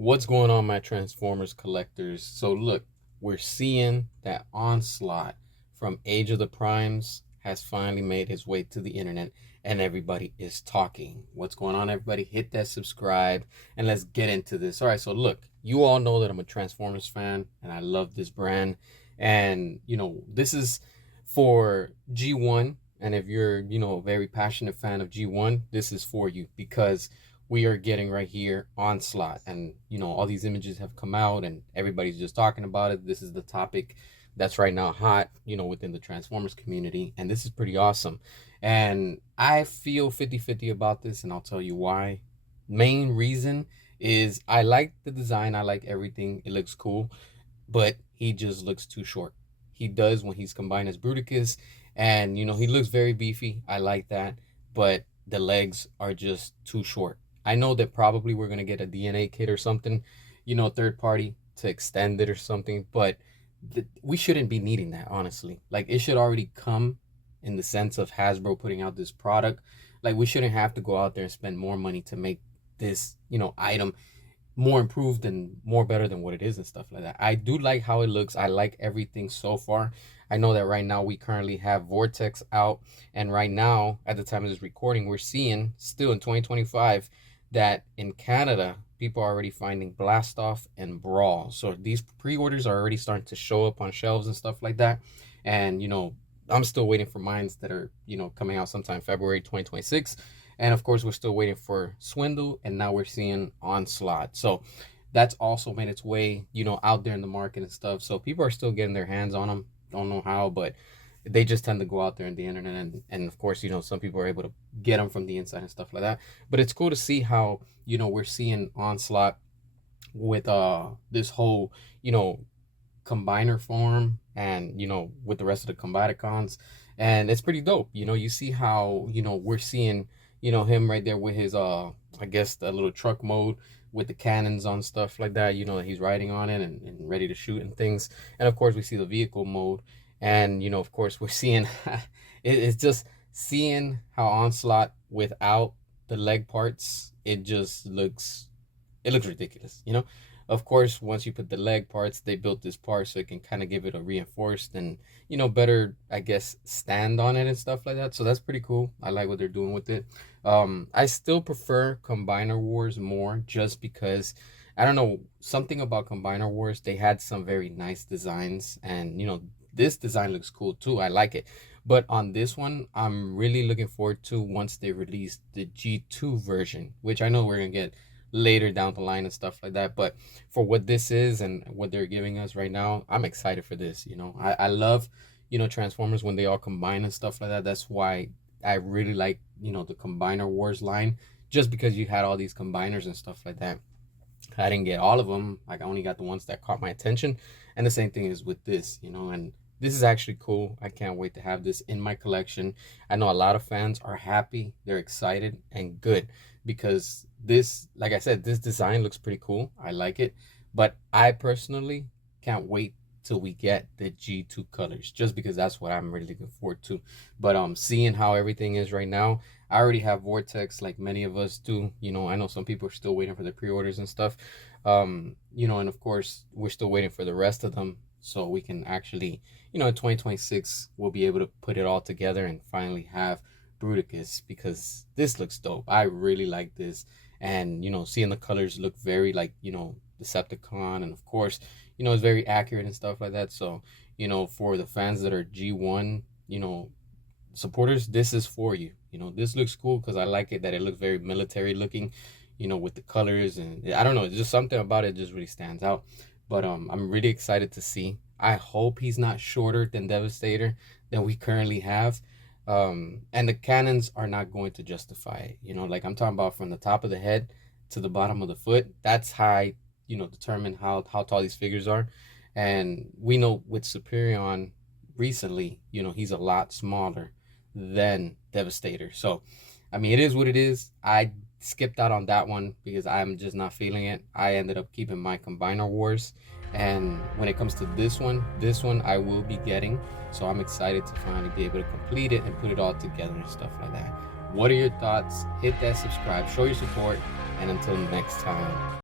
What's going on, my Transformers collectors? So look, we're seeing that Onslaught from Age of the Primes has finally made his way to the internet and everybody is talking. What's going on, everybody? Hit that subscribe and let's get into this. All right, so look, you all know that I'm a Transformers fan and I love this brand. And, this is for G1. And if you're, a very passionate fan of G1, this is for you because we are getting right here Onslaught, and all these images have come out and everybody's just talking about it. This is the topic that's right now hot, within the Transformers community, and this is pretty awesome. And I feel 50-50 about this, and I'll tell you why. Main reason is I like the design, I like everything, it looks cool, but he just looks too short. He does when he's combined as Bruticus, and he looks very beefy. I like that, but the legs are just too short. I know that probably we're gonna get a DNA kit or something, third party to extend it or something, but we shouldn't be needing that, honestly. Like, it should already come in the sense of Hasbro putting out this product. Like, we shouldn't have to go out there and spend more money to make this, item more improved and more better than what it is and stuff like that. I do like how it looks. I like everything so far. I know that right now we currently have Vortex out, and right now at the time of this recording, we're seeing still in 2025 that in Canada people are already finding Blast Off and Brawl. So these pre-orders are already starting to show up on shelves and stuff like that. And I'm still waiting for mines that are coming out sometime February 2026. And of course, we're still waiting for Swindle, and now we're seeing Onslaught. So that's also made its way, out there in the market and stuff. So people are still getting their hands on them. Don't know how, but they just tend to go out there in the internet, and of course, some people are able to get them from the inside and stuff like that. But it's cool to see how we're seeing Onslaught with this whole combiner form, and with the rest of the Combaticons, and it's pretty dope. You see how we're seeing him right there with his I guess the little truck mode with the cannons on stuff like that, he's riding on it and ready to shoot and things. And of course we see the vehicle mode, and of course we're seeing it's just seeing how Onslaught without the leg parts, it looks ridiculous. Of course, once you put the leg parts, they built this part so it can kind of give it a reinforced and better, I guess, stand on it and stuff like that. So that's pretty cool. I like what they're doing with it. I still prefer Combiner Wars more, just because I don't know, something about Combiner Wars, they had some very nice designs, and this design looks cool too. I like it. But on this one, I'm really looking forward to once they release the G2 version, which I know we're gonna get later down the line and stuff like that. But for what this is and what they're giving us right now, I'm excited for this. I love Transformers when they all combine and stuff like that. That's why I really like the Combiner Wars line, just because you had all these combiners and stuff like that. I didn't get all of them. Like, I only got the ones that caught my attention, and the same thing is with this. And this is actually cool. I can't wait to have this in my collection. I know a lot of fans are happy, they're excited and good, because this, like I said, this design looks pretty cool. I like it, but I personally can't wait till we get the G2 colors, just because that's what I'm really looking forward to. But seeing how everything is right now, I already have Vortex, like many of us do. I know some people are still waiting for the pre-orders and stuff. And of course we're still waiting for the rest of them, so we can actually, in 2026, we'll be able to put it all together and finally have Bruticus, because this looks dope. I really like this. And seeing the colors look very like Decepticon, and of course it's very accurate and stuff like that. So for the fans that are G1 supporters, this is for you. This looks cool because I like it that it looks very military looking, with the colors, and I don't know, it's just something about it just really stands out. But I'm really excited to see. I hope he's not shorter than Devastator that we currently have. And the cannons are not going to justify it. Like, I'm talking about from the top of the head to the bottom of the foot. That's how I determine how tall these figures are. And we know with Superion recently, he's a lot smaller than Devastator. So I mean, it is what it is. I skipped out on that one because I'm just not feeling it. I ended up keeping my Combiner Wars, and when it comes to this one I will be getting. So I'm excited to finally be able to complete it and put it all together and stuff like that. What are your thoughts? Hit that subscribe, show your support, and until next time.